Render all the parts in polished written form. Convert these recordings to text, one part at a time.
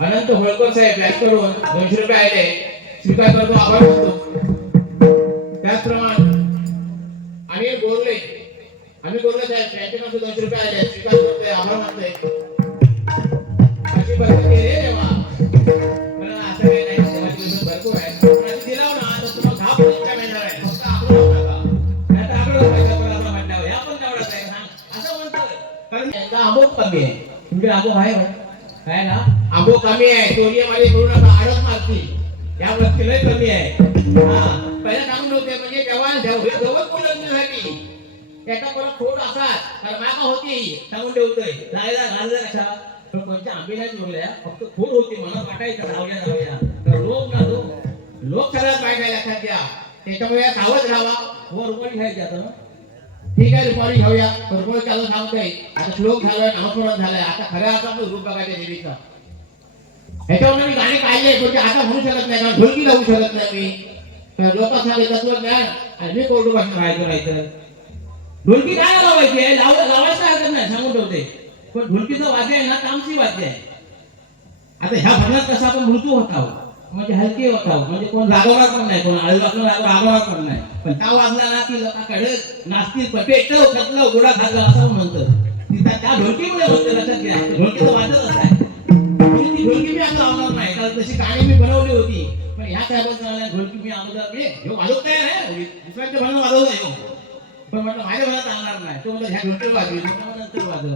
अनंत होळकर साहेब बँकेकडून 200 रुपये आले स्वीकार करतो आभार मानतो. त्याचप्रमाणे आम्ही बोलले साहेब बँकेकडून 200 रुपये आले स्वीकार करतोय आभार मानतोय. अशी बरकत केली रे देवा. मला असं काही नाही देवाची बरकत भरपूर आहे. पण दिला ना तर तुम्हाला 10 पॉईंटच्या मिळणार आहे. फक्त आपलं नका नाही तर आपलं पैसा पण आपला म्हणल्यावर या पण तेवढाच आहे ना असं म्हणतात. कारण यांचा अमोक कमी आहे. तुमचे अमोक आहे काय ना अमोक कमी आहे. चोरीमध्ये करू नका आडत मारती या वस्ती लय कमी आहे. हा पहिला सांगून नव्हते म्हणजे जवान जवळ बोलण्यासाठी त्याचा परत फोड असाच तर माका होती सांगून ठेवतोय जायला घालला कशा पण कोणत्या आंबेला जोडल्या फक्त फोड होती मला वाटायचं धावल्या तर लोक सगळ्यात पाहिजे लक्षात घ्या. त्याच्यामुळे सावध राहावा. वर रुपये घ्यायचे आता ठीक आहे रुपये घेऊया रुपये चालू सांगतोय आता श्लोक झालाय नामस्मरण झालंय आता खऱ्या अर्थानं रूप बघायचं देवीचं. ह्याच्यावर मी गाणी काढले पण आता म्हणू शकत नाही कारण ढोलकी लावू शकत नाही मी लोकांसाठी तत्वज्ञान आणि मी कोर्ट भाषण राहायचं ढोलकी काय लावायची लावायचं हरकत नाही सांगून ठेवते पण ढोलकीचं वाद्य आहे ना तामसी वाद्य आहे. आता ह्या भजनात कसं आपण मृत्यू होता म्हणजे हलके होता म्हणजे कोण रागवणार पण नाही कोण रागवणार पण नाही पण त्या वाजला ना की लोकांकडे नाचतील पेटलं खतलं गोडा खाल्लं असं म्हणतं त्या ढोलकीमुळे म्हणतं लक्षात घ्या ढोलकीचं वाजत असं आहे. ती ढोलकी मी आता लावणार नाही कारण तशी गाणी मी बनवली होती पण ह्या साहेबांना ढोलकी मी अगोदर हे वाजवत आहे दुसऱ्यांच्या भजन वाजवत आहे पण म्हटलं माझ्या भजनात चालणार नाही तो म्हणतो ह्या ढोलकीवर वाजवी नंतर वाजव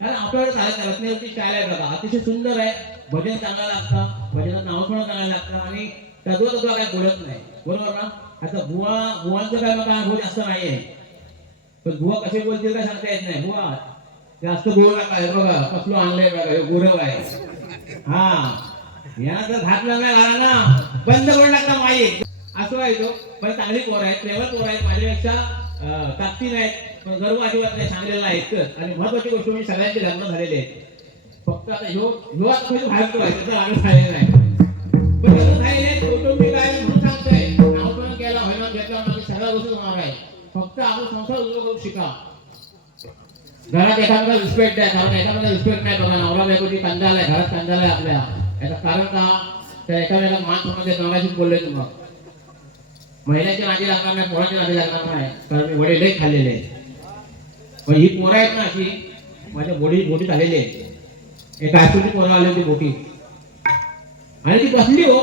कारण आपल्याकडे चालत रत्नावरती स्टाईल आहे बघा अतिशय सुंदर आहे. भजन चांगलं लागतं भजनात नावस्मरण चांगलं लागतं आणि तत्व काय बोलत नाही बरोबर ना. आता बुवांचं काय मग अनुभव जास्त नाही आहे पण बुवा कसे बोलतील काय सांगता येत नाही. बुवा जास्त बोलू नका बघा कसलो आणलंय बघा गुरव आहे हा यांना जर घातला नाही घाला ना बंद करून टाकता माईक असं व्हायचो पण चांगली पोर आहेत प्रेमळ पोर आहेत माझ्यापेक्षा ताकदी नाहीत पण गर्व अजिबात नाही सांगलेला ऐकत आणि महत्वाची गोष्ट म्हणजे सगळ्यांचे लग्न झालेले आहेत फक्त आता ह्यो बाहेर व्हायचं आम्ही झालेलं नाही पण लग्न झालेले कौटुंबिक आहे म्हणून सांगतोय नावपण केला व्हायला घेतला म्हणजे सगळ्या गोष्टी होणार आहे फक्त आपण संसार उभं करू शिका. घरात एखाद्याला रिस्पेक्ट द्या कारण एखाद्याला रिस्पेक्ट नाही बघा नवरा बायकोची कंदाल आहे घरात कंदाल आहे आपल्या याचं कारण का त्या एखाद्याला मान समजते नवऱ्याशी बोलले तुम्हाला महिन्याच्या नादी लागणार नाही पोराच्या नादी लागणार नाही कारण मी वडे लई खाल्लेले आहेत पण ही पोरं आहेत ना अशी माझ्या बोटीत आलेली आहेत एक आठवडी पोरं आली होती बोटीत आणि ती बसली हो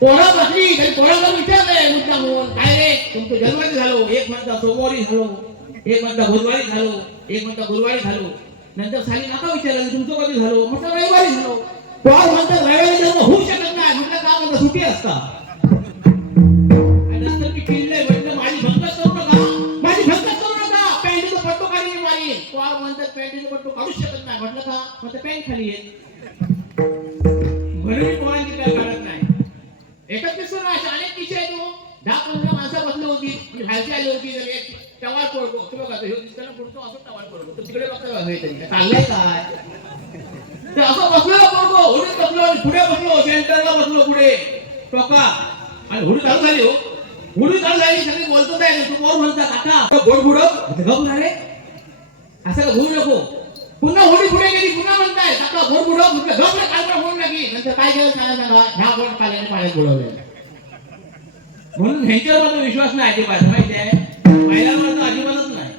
पोरं बसली तरी पोराला विचारलंय मुद्दा म्हणून काय रे तुमचं जन्माची झालो एक म्हणता सोमवारी झालो एक म्हणता बुधवारी झालो एक म्हणता गुरुवारी झालो नंतर साली नका विचारलं तुमचं कधी झालो म्हटलं रविवारी झालो पोर म्हणतात रविवारी जन्म होऊ शकत नाही म्हटलं का म्हणता सुट्टी असता आणि नंतर मी किल्ले म्हटलं माझी भंगत करू नका पॅन्टीचा पट्टो खाली मारी पोर म्हणतात पॅन्टीचा पट्टो काढूच शकत नाही म्हटलं का म्हणतं पॅन्ट खाली येईल म्हणून पोरांची काय काढत नाही. एकच दिसतो ना अशा अनेक विषय आहे तो 10-15 माणसं बसली होती म्हणजे बाहेरची आली होती जर एक टवाळ पडतो तुम्ही बघा हे दिसताना पुढतो असं टवाळ पडतो तर तिकडे बघता हे तरी चाललंय काय ते असं बसलो पडतो होडी बसलो पुढे बसलो सेंटरला बसलो पुढे टोका आणि होडी चालू झाली हो होडी चालू झाली सगळी बोलतो काय तू कोण म्हणता काका गोड बुडव गप रे असं बोलू नको पुन्हा होडी पुढे गेली पुन्हा म्हणताय काका गोड बुडव म्हटलं गप रे काय पण बोल नकी नंतर काय केलं सांगा ह्या बोट पाल्याने पाण्यात बुडवले म्हणून ह्यांच्यावर माझा विश्वास नाही अजिबात माहिती आहे महिला माझा अजिबातच नाही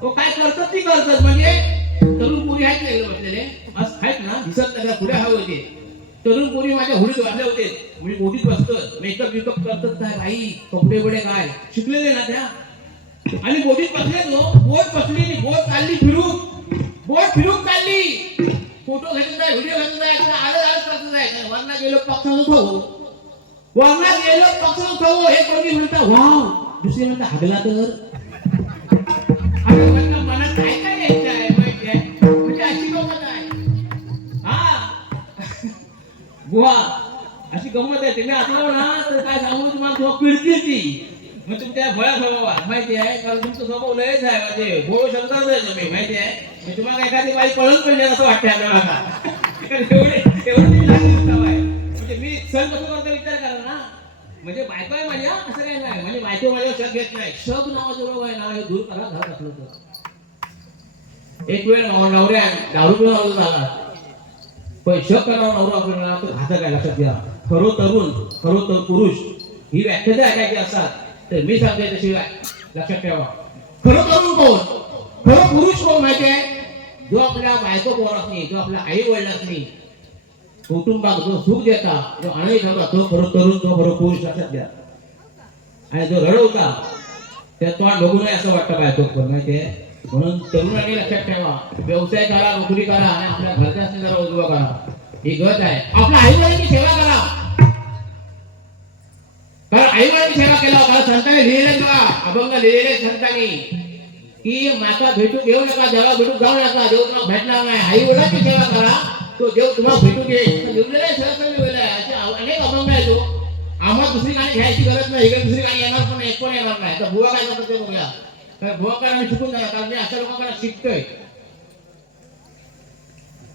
तो काय करतात ती करतात म्हणजे तरुण पुरी आहेत ना बसलेले असं आहेत ना दिसत त्याला पुढे हवे होते तरुण पुरी माझ्या होडीत वाढले होते म्हणजे मोठीत बसतं मेकअप विकअप करतात काय बाई कपडे बडे काय शिकलेले ना त्या आणि बोटीत बसले तो बोट बसली बोट चालली फिरून चालली फोटो घेतला जाय व्हिडिओ घेतला जाय आळस करत जाय वरना गेलो पक्षानं खाऊ हे कोणी म्हणता वाव दुसरी म्हणता हगला तर मनात काय काय यायचं आहे माहिती आहे म्हणजे अशी गंमत आहे हा बुवा अशी गंमत आहे तुम्ही आठवलं ना तर काय सांगू तुम्हाला तो पिळतील ती मग तुमच्या भोळ्या स्वभावात माहिती आहे कारण तुमचा स्वभाव लयच आहे म्हणजे भोळ शब्दाच आहे तुम्ही माहिती आहे मी तुम्हाला एखादी बाई पळून पडले असं वाटतंय आपल्याला एवढे तुम्ही आहे म्हणजे मी सण कसं करतो विचार करा ना म्हणजे बायको आहे माझ्या असं काही नाही म्हणजे बायको माझ्या शक घेत नाही शक नावाचं रोग आहे ना हे दूर करा घरात असलं तर एक वेळ नवऱ्या दारू पिऊन झाला पण शक करावा नवरा आपल्याला तर घातक आहे, लक्षात घ्या. खरो तर पुरुष ही व्याख्या जर ऐकायची असतात तर मी सांगते तशी लक्षात ठेवा. खरो तरुण कोण, खरो पुरुष कोण माहितीये? जो आपल्या बायको पोरासनी, जो आपल्या आई वडिलांनी कुटुंबात जो सुख देता, जो आनंद ठेवता, तो खरो तरुण, तो खरो पुरुष, लक्षात घ्या. आणि जो रडवता त्या तोंड बघू नये असं वाटतं बायको पण माहितीये. म्हणून तरुणांनी लक्षात ठेवा, व्यवसाय करा, नोकरी करा आणि आपल्या घरच्यासनी जरा उजवा करा, ही गत आहे. आपल्या आई वडिलांची सेवा करा, कारण आई वडिलांची सेवा केला. कारण संतांनी लिहिलेलं बघा, अभंग लिहिलेले संतांनी की माता भेटू घेऊ नका, देवा भेटू जाऊ नका, देव तुम्हाला भेटणार नाही. आई वडिलांची सेवा करा, तो देव तुम्हाला भेटू घे. लिहिलेलं सेवा असे अनेक अभंग आहेत. तो आम्हाला दुसरी गाणी घ्यायची गरज नाही, इकडे दुसरी गाणी येणार पण एक पण येणार नाही. तर बुवा काय करतो ते बघूया. तर बुवा काय आम्ही शिकून जाणार, कारण मी अशा लोकांना शिकतोय.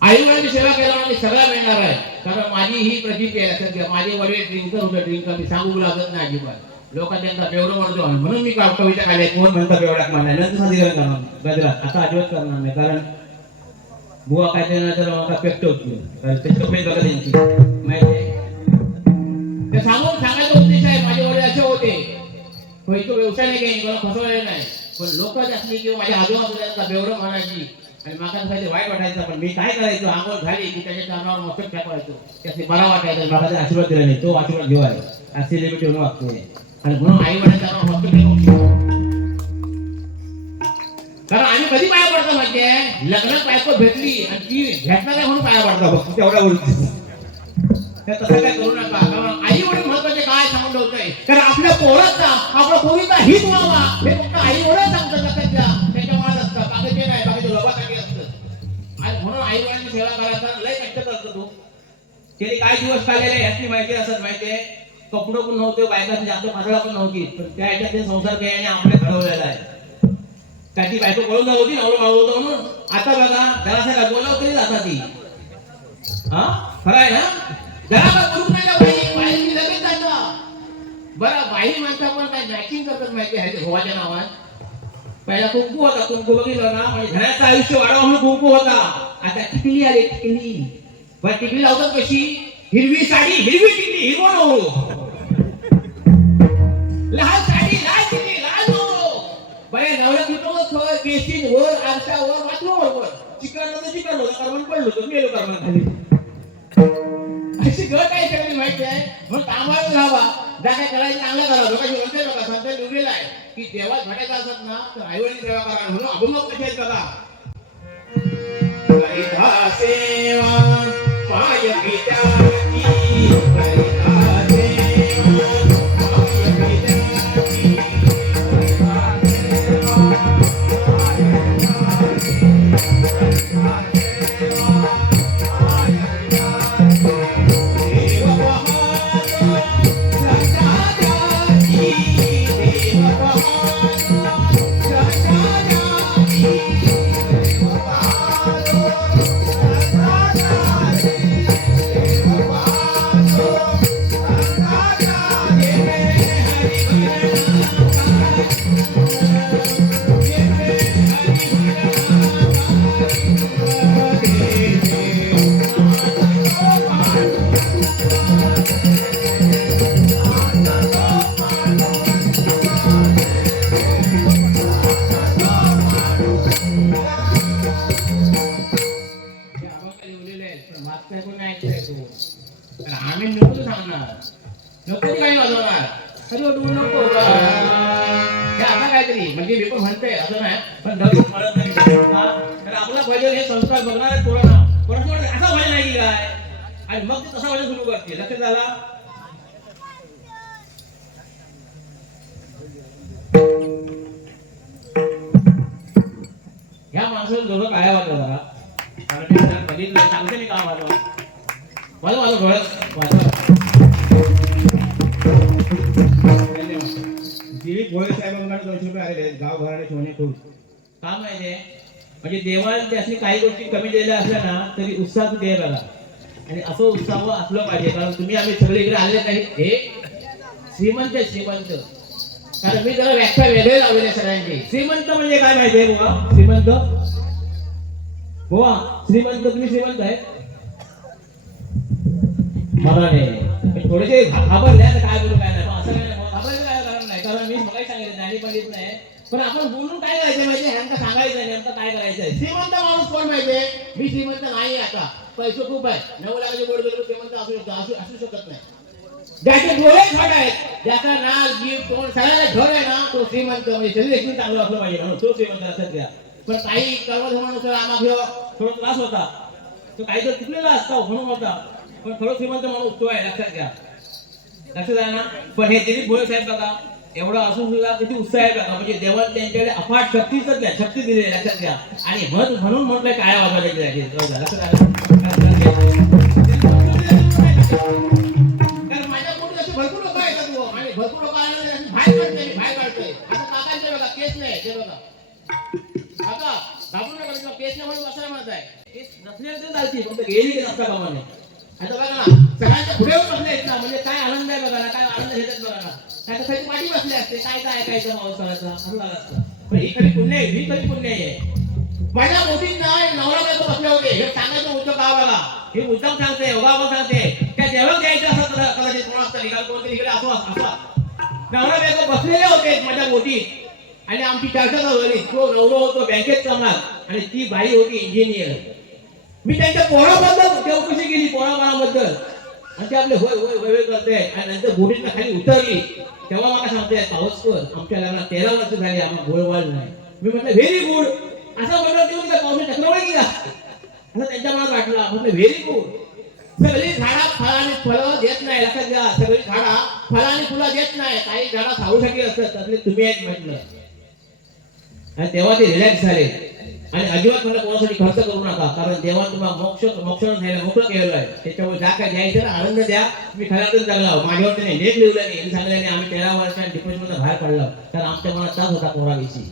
आई वडिलांची सेवा केल्यामुळे सगळं मिळणार आहे. कारण माझी ही प्रचिती आहे, लक्षात घ्या. माझे वडील ड्रिंकर होते, ड्रिंकर मी सांगू लागत नाही अजिबात. लोक त्यांचा बेवडं म्हणतो, म्हणून मी कविता काढली. कोण म्हणता बेवड्याक मानणार, नंतर सादरीकरण करणार गजरात, आता अजिबात करणार नाही. कारण बुवा काय त्यानंतर पेक्ट होती, त्याची कपडे बघा त्यांची माहिती आहे. ते सांगायचा उद्देश आहे, माझे वडील असे होते, तो व्यवसाय नाही काही मला फसवलेला नाही. पण लोक असली किंवा माझ्या आजोबा त्यांचा बेवडं म्हणायची आणि माका काही वाईट वाटायचं. पण मी काय करायचो, आंघोळ झाली की त्याच्या कानावर मस्तक टाकायचो, त्याची बरा वाटायचं. मला आशीर्वाद दिला नाही, तो आशीर्वाद घेवाय असे लिमिट ठेवून वागतोय. आणि म्हणून आई वडिलांचा मस्तक टाकतो. कारण आम्ही कधी पाया पडतो माहितीये, लग्नात बायको भेटली आणि ती भेटणार नाही म्हणून पाया पडतो बघ, तेवढ्या बोलतो. तसं काय करू नका. कारण आई वडील महत्वाचे काय सांगून ठेवतंय, कारण आपल्या पोराचा, आपल्या पोरीचा हित व्हावा हे फक्त आई वडील सांगतात. लक्षात घ्या, त्याच्या मनात असतं, बाकीचे नाही, बाकीचे लोकांसाठी असतं. आणि म्हणून आई वडिलांची सेवा करायचा लय कष्ट करतो. तो त्याने काही दिवस काढलेले याची माहिती असत, माहितीये. कपडं पण नव्हते, बायकाची जास्त पातळा पण नव्हती, पण त्या ह्याच्यात ते संसार केल्याने आपले घडवलेला आहे. त्याची बायको पळून जात होती, नवरा मागवत होतो म्हणून. आता बघा जरासा बोलाव तरी जाता ती. हा खरं आहे ना. जरा का करून नाही बाई लगेच जातं. बरं बाई माणसा पण काय मॅचिंग करतात माहिती आहे भावाच्या नावात. पहिला कुंकू होता, कुंकू बघितलं ना म्हणजे घराचं आयुष्य वाढवा म्हणून कुंकू होता. आता टिकली आली, टिकली. बरं टिकली लावतात कशी, हिरवी साडी, हिरवी टिकली, हिरवं नवरो. लाल साडी, लाल टिकली, लाल नवरो. बाई नवरा किती केसीन वर, आरशावर, वाटलो वर. चिकन होतं, कर्मन पडलो होतं, मेलो कर्मन खाली. अशी गट आहे सगळी माहिती आहे. म्हणून कामावर राहावा, ज्या काय करायचं चांगलं करावं. लोकांची म्हणते बघा, संत लिहिलेलं आहे की देवात भेटायचं असत ना तर आई वडील सेवा करा. म्हणून अभंग कसे आहेत बघा. करिता सेवा पाय पित्याची, करिता सेवा पाय पित्याची, करिता सेवा पाय आम्ही नको सांगणार, नको काही वाजवणार, तरी नको आता काहीतरी म्हणजे मी पण म्हणते असं नाही, पण तर आपला भजन हे संस्कार बघणार आहे पोरांना. पोरांना असा भजन नाही काय आणि मग ते तसा भजन सुरू करते. लक्षात झाला. ह्या माणसाला दोघं काय वाजव जरा, कारण बघितलं सांगते मी का वाजव माझं डोळ्यात वाजव. दिलीप भोळे साहेबांकडे 200 रुपये आलेले आहेत गाव घराणे सोने खूप का माहितीये. म्हणजे देवाला त्यासनी काही गोष्टी कमी दिलेल्या असल्या ना तरी उत्साह दे बघा, आणि असं उत्साह असलं पाहिजे. कारण तुम्ही आम्ही सगळे इकडे आले नाही, हे श्रीमंत श्रीमंत. कारण मी जरा व्याख्या वेगळे लावलेले सगळ्यांची. श्रीमंत म्हणजे काय माहितीये बुवा, श्रीमंत बुवा, श्रीमंत तुम्ही श्रीमंत आहे मनाने थोडेसे घाबरले तर काय बोलू काय नाही पण असं काय नाही घाबरायचं काय कारण नाही कारण मी मलाही सांगितलं ज्ञानी पंडित नाही पण आपण बोलून काय करायचं माहिती ह्यांना सांगायचं नेमकं काय करायचं श्रीमंत माणूस कोण माहितीये मी श्रीमंत नाही आता पैसे खूप आहे 9 लाखाचे बोर्ड गेलो श्रीमंत असू शकत नाही ज्याचे डोळे छोट आहेत ज्याचा नाक जीभ तोंड सगळ्याला घर आहे ना तो श्रीमंत म्हणजे शरीर एकदम चांगलं असलं पाहिजे म्हणून तो श्रीमंत लक्षात घ्या पण काही कर्मधर्मानुसार आम्हाला थोडा त्रास होता तो काही जर चुकलेला असता म्हणून होता पण खरं श्रीमंत माणूस तो आहे लक्षात घ्या लक्षात आहे ना पण हे दिलीप भोळे साहेब बघा एवढा असून सुद्धा किती उत्साह आहे बघा म्हणजे देवाने त्यांच्याकडे अफाट शक्ती दिली लक्षात घ्या आणि म्हणून म्हटलंय काय वाजवायचे लक्षात आलं कारण माझ्या पोटी असे भरपूर लोक आहेत आणि भरपूर लोक बाहेर काढतोय आता काकांचे बघा केस नाही ते बघा काका घाबरून नका केस नाही म्हणून असं म्हणत आहे केस नसले तर चालतील फक्त गेली की नसता कामाने आता बघा ना सगळ्यांच्या पुढे बसले आहेत ना म्हणजे काय आनंद आहे बघा ना काय आनंद घेतात बघा ना नाही तर पाठी बसले असते काय काय ऐकायचं माणसाचं असं झालं असतं पण ही खरी पुण्य आहे ही खरी पुण्य आहे माझ्या मोठीत नवरा बायको बसले होते हे सांगायचं मुद्दा का बघा हे मुद्दाम सांगते योगावर सांगते त्या देवाला द्यायचं असं कदाचित कोण असतं निघाल कोणतरी इकडे असो असा नवरा बायको बसलेले होते माझ्या मोठीत आणि आमची चर्चा झाली तो नवरा होतो बँकेत कामात आणि ती बाई होती इंजिनियर मी त्यांच्या पोराबद्दल चौकशी केली पोराबाळाबद्दल आणि ते आपले होय होय होय करते आणि नंतर बोटीतनं खाली उतरली तेव्हा मला सांगते पावसकर आमच्या लग्नाला 13 वर्ष झाली आम्हाला गोळवाळ नाही मी म्हटलं व्हेरी गुड असं म्हटलं देऊन त्या पावसाने चक्रवाळी गेला असं त्यांच्या मनात वाटलं म्हटलं व्हेरी गुड सगळी झाडा फळ आणि फळं देत नाही लक्षात घ्या सगळी झाडा फळं आणि फुलं देत नाही काही झाडा सावूसाठी असतात त्यातले तुम्ही आहेत म्हटलं आणि तेव्हा ते रिलॅक्स झाले आणि अजिबात मला कोणासाठी खर्च करू नका कारण देवा तुम्हाला मोक्ष घ्यायला मोकळं केलेलं आहे त्याच्यामुळे जा काय द्यायचं ना आनंद द्या मी खऱ्यातच जगला माझ्यावर त्याने लेख लिहिला नाही सांगले नाही आम्ही 13 वर्षांनी डिप्रेशनमध्ये बाहेर पडलो तर आमच्या मनात तास होता पोराविषयी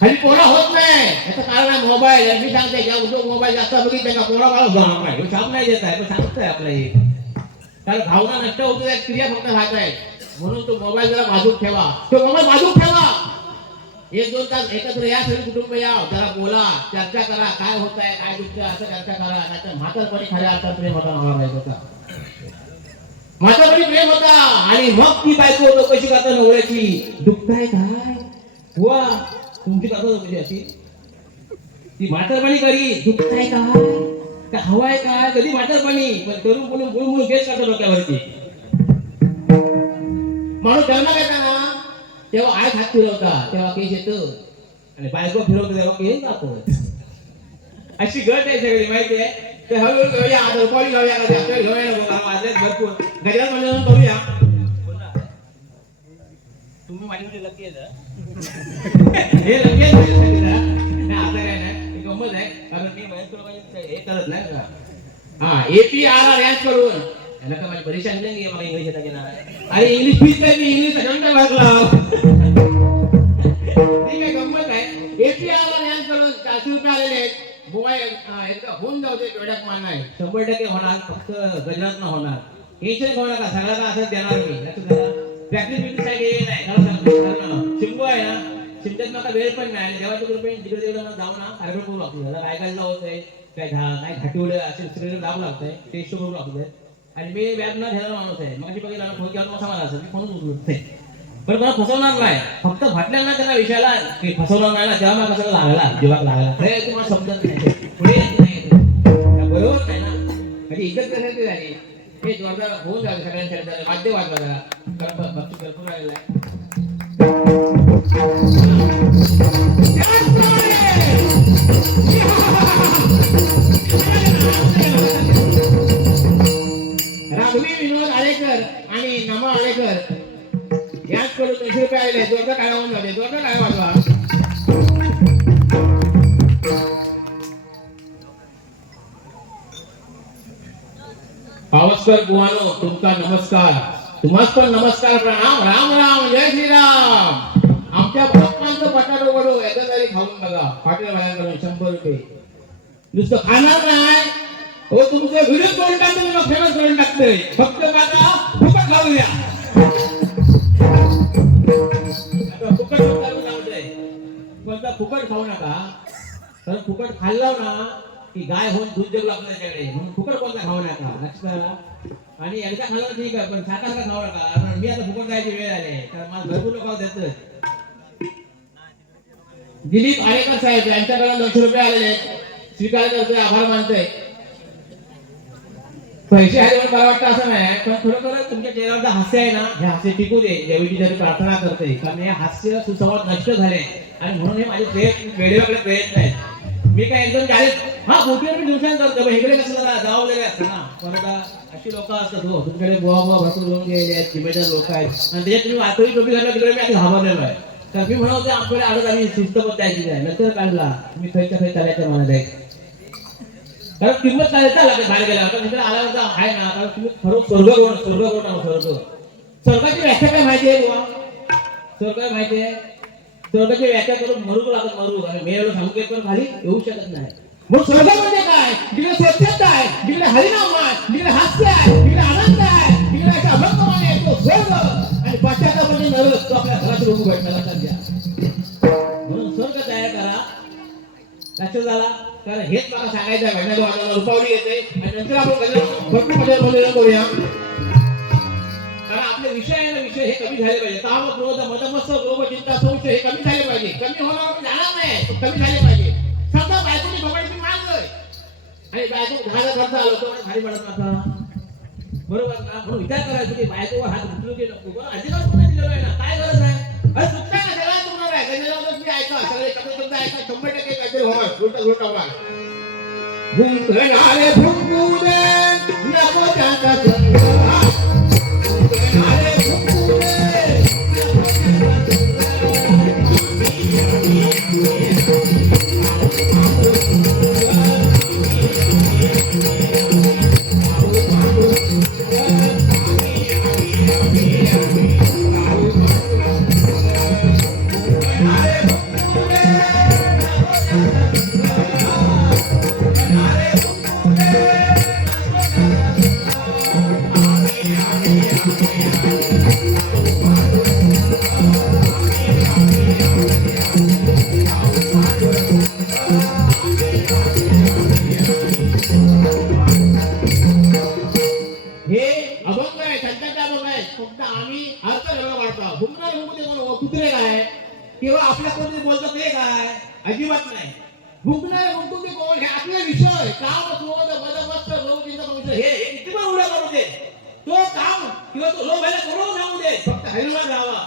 खाली पोरा होत नाही याचं कारण आहे मोबाईल मी सांगते ज्या उद्योग मोबाईल जास्त बघितले का पोरा बाळा जाणार नाही छाप नाही देत आहे पण सांगतोय आपलं हे कारण भावना नष्ट होतो त्या क्रिया फक्त राहत आहे म्हणून तो मोबाईल जरा बाजूक ठेवा तो मोबाईल बाजूक ठेवा 1-2 तास एकत्र या सगळी कुटुंब या जरा बोला चर्चा करा काय होत आहे काय दुखतं असं चर्चा करा नाहीतर म्हातारपणी खऱ्या अर्थात प्रेम होता नवरा होता म्हातारपणी प्रेम होता आणि मग ती बायको चौकशी करता नवऱ्याची दुखताय काय वा तुमची कथा चौकशी अशी ती म्हातारपणी करी दुखताय काय हवाय काय कधी म्हातारपणी पण करून बोलून केस करतो डोक्यावरती माणूस जन्म घेताना तेव्हा आय हात फिरवता तेव्हा केस येतो आणि बायको फिरवतो तेव्हा केस जातो अशी गट आहे सगळी माहिती आहे ते हळूहळू घेऊया आता रुपाली घेऊया का आपल्याला घेऊया नको माझ्याच भरपूर गजरात म्हणजे करूया तुम्ही माझ्याकडे लकी आहे हे लकी आहे नाही आता काय नाही गंमत आहे कारण मी बाहेर हे करत नाही का हा APR रॅश करून याला का माझी परीक्षा नाही मला इंग्लिश येता घेणार अरे इंग्लिश फीस काय मी इंग्लिश घंटा वागला ठीक आहे गंमत आहे APR रॅश करून 400 रुपये आलेले आहेत मोबाईल एकदा होऊन जाऊ दे वेळात मान नाही 100% होणार फक्त गजरात न होणार टेन्शन घेऊ नका सगळ्यांना असं देणार मी प्रॅक्टिस साठी नाही मला सांगतो शिंगो आहे ना शिंदेत मला वेळ पण नाही देवाच्या कृपेने जिकडे तिकडे जाऊ ना कार्यक्रम करू लागतो काय काय होतंय काय नाही घाटीवले असे सगळे लाभ लागतंय टेस्ट करू लागतंय आणि मी व्याप न घ्यायला माणूस आहे मग बघितला फोन केला मला सांगा असं मी फोनच उचलत नाही पण मला फसवणार नाही फक्त फाटल्या ना त्यांना विषयाला की फसवणार नाही ना तेव्हा मला कसं लागला जीवाक लागला हे तुम्हाला समजत नाही पुढे नाही बरोबर नाही ना कधी इज्जत कशाची झाली हे जोरदार होऊन जावे सगळ्यांच्या वाद्य वाजवा जरा भक्ती भरपूर आलेला आहे राघवी विनोद आळेकर आणि नमा आळेकर याचकडून 200 रुपये आलेले जोरदार काय होऊन जाते जोरदार काय वाजवा पावसकर बुवानो तुमचा नमस्कार तुम्हास पण नमस्कार प्रणाम राम राम जय श्रीराम आमच्या भक्तांचं बटाटो वडो एकदा तरी खाऊन बघा हॉटेल वाल्यांकडून 100 रुपये नुसतं खाणार नाही हो तुमचे व्हिडिओ करून टाकतो मग फेमस करून टाकतोय फक्त माझा फुकट खाऊ द्या आता फुकट चालू लावतोय कोणता फुकट खाऊ नका तर फुकट खाल्ला ना की गाय होऊन दूध देऊ लागलं त्याच्याकडे म्हणून फुकट कोणता खाऊ नका लक्षात आलं. आणि एकदा खाल्लं तर ठीक आहे पण साखर का खाऊ नका कारण मी आता फुकट जायची वेळ आली तर मला भरपूर लोक देतात. दिलीप आरेकर साहेब यांच्याकडे 200 रुपये आलेले आहेत. स्वीकार करतोय आभार मानतोय. पैसे आहे म्हणून बरं वाटतं असं नाही पण खरोखर तुमच्या चेहऱ्यावर हास्य आहे ना हे हास्य टिकू दे देवीची जरी प्रार्थना करते कारण हे हास्य सुसंवाद नष्ट झाले आणि म्हणून हे माझे वेळेवेगळे प्रयत्न आहेत. मी काय एकदम डायरेक्ट हा मोठे मी दिवसांनी करतो पण इकडे कसं जाऊ वगैरे असतं ना परत अशी लोक असतात हो तुमच्याकडे बुवा भरपूर लोक गेले आहेत जिम्मेदार लोक आहेत आणि त्याच्यात तुम्ही वाटोळी टोपी घातला तिकडे मी आधी घाबरलेलो आहे. तर मी म्हणत होते आमच्याकडे आलं आणि शिस्तपत द्यायची आहे नंतर काढला तुम्ही खैच्या खै चालायचं म्हणत आहे कारण किंमत चालता लागेल बाहेर गेला तर मित्र आल्यावर आहे ना कारण तुम्ही खरं स्वर्ग स्वर्गाची व्याख्या काय माहिती आहे बुवा स्वर्ग काय माहिती आहे स्वर्गाची व्याख्या करून मरू लागत मरू आणि मी एवढं सांगू पण खाली येऊ शकत नाही. मग स्वर्ग म्हणजे काय तिकडे स्वच्छता आहे तिकडे हरिनाम आहे तिकडे हास्य आहे तिकडे आनंद आहे तिकडे अशा अभंगमान आहे तो स्वर्ग आणि पाश्चात्य म्हणजे नरक तो आपल्या घरात लोक भेटला सध्या. म्हणून स्वर्ग तयार करा लक्षात झाला कारण हेच मला सांगायचं आहे महिन्याला वाजवायला रुपावली येते आणि नंतर आपण भरपूर मजा करूया कारण आपले विषय आहे ना विषय हे कमी झाले पाहिजे. ताम क्रोध मदमत्स लोभ चिंता संशय हे कमी झाले पाहिजे. कमी होणार आपण जाणार नाही कमी झाले पाहिजे. समजा बायकोनी भगवानची मागलोय आणि बायको झाला खर्च आलो तो भारी पडत नसा बरोबर ना म्हणून विचार करायचा की बायकोवर हात उचलू की नको बरं अधिकार कोणी दिलेला आहे ना काय गरज आहे अरे चुकता ना सगळ्या तुम्हाला आहे गणेशावर तुम्ही ऐका सगळे शब्द ऐका 100% काहीतरी होणार उलटा होणार भुंकणारे भुंकुने नको त्यांचा संग भुंकणारे भुंकुने आपल्या कोणी बोलतात ते काय अजिबात नाही. भुंकणारे भुंकून ते कोण हे आपले विषय काम क्रोध मदमत्स लोभ चिंता संशय हे किती पण उड्या करू दे तो काम किंवा तो लोभ याला करून सांगू दे फक्त हैरवान राहावा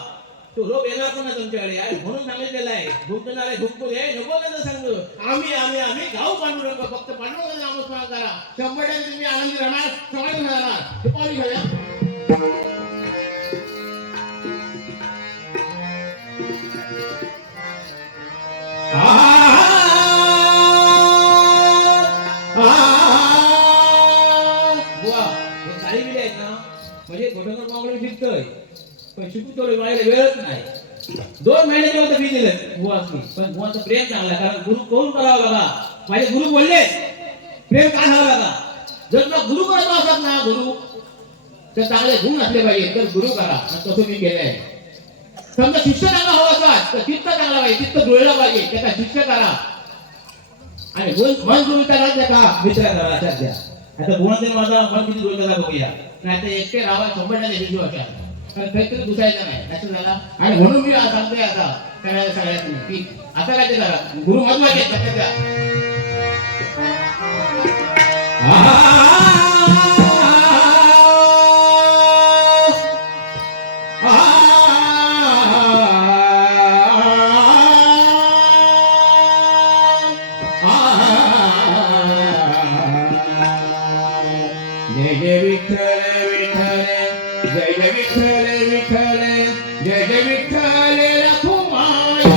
तो लोभ येणार पण नाही तुमच्याकडे आणि म्हणून सांगितलेलं आहे भुंकणारे भुंकू हे नको त्यांना सांगू आम्ही गाव पांडुरंग फक्त पांडुरंगाचं नामस्मरण करा 100% तुम्ही आनंदी राहणार समाधानी राहणार. हे पाणी घेऊया म्हणजे गोठणकर मागून शिकतोय पण शिकू थोडे वेळच नाही 2 महिने केलं तर फी दिलं बुवासनी पण बुवाचं प्रेम चांगला कारण गुरु कोण करावा बाबा माझे गुरु बोलले प्रेम काय हवं बाबा जर तुला गुरु करतो असत ना गुरु तर चांगले गुण असले पाहिजे तर गुरु करा तसं मी केलंय. समजा शिष्य चांगला हवा असतात तर चित्त चांगला पाहिजे चित्त जुळलं पाहिजे त्याचा शिष्य करा आणि मन जुळता का मित्र करा सध्या आता गुणाचे माझा मन किती जुळता बघूया नाही तर एकटे राहा 100% विश्वास कारण काहीतरी दुसायचं नाही लक्षात झाला. आणि म्हणून मी सांगतोय आता सगळ्यात की आता काय ते करा गुरु महत्वाचे जय जय विठ्ठल विठ्ठल जय जय विठ्ठल विठ्ठल जय जय विठ्ठल रखुमाई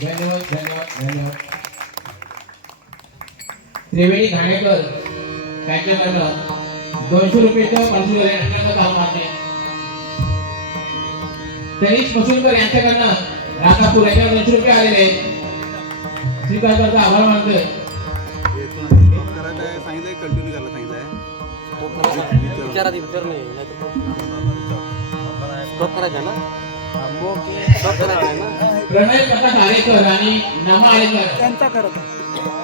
धन्यवाद धन्यवाद धन्यवाद. त्रिवेणी घाणेकर त्यांच्याकडनं 200 रुपयाचं पार्सल यांच्याकडनं काम मागते. तनिष मसूरकर यांच्याकडनं राधापूर याच्यावर 200 रुपये आलेले आहेत. स्वीकार करता आभार मानतोय. कंटिन्यू करायला सांगितलंय. विचारा विचार नाही स्टॉप करायचा ना. प्रणय प्रकाश आरेकर आणि नमा आरेकर त्यांचा करत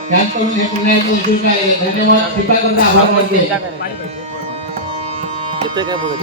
त्यांच्याकडून हे पुन्हा 200 रुपये आले. धन्यवाद. स्वीकार करता आभार मानते. येतोय काय बघा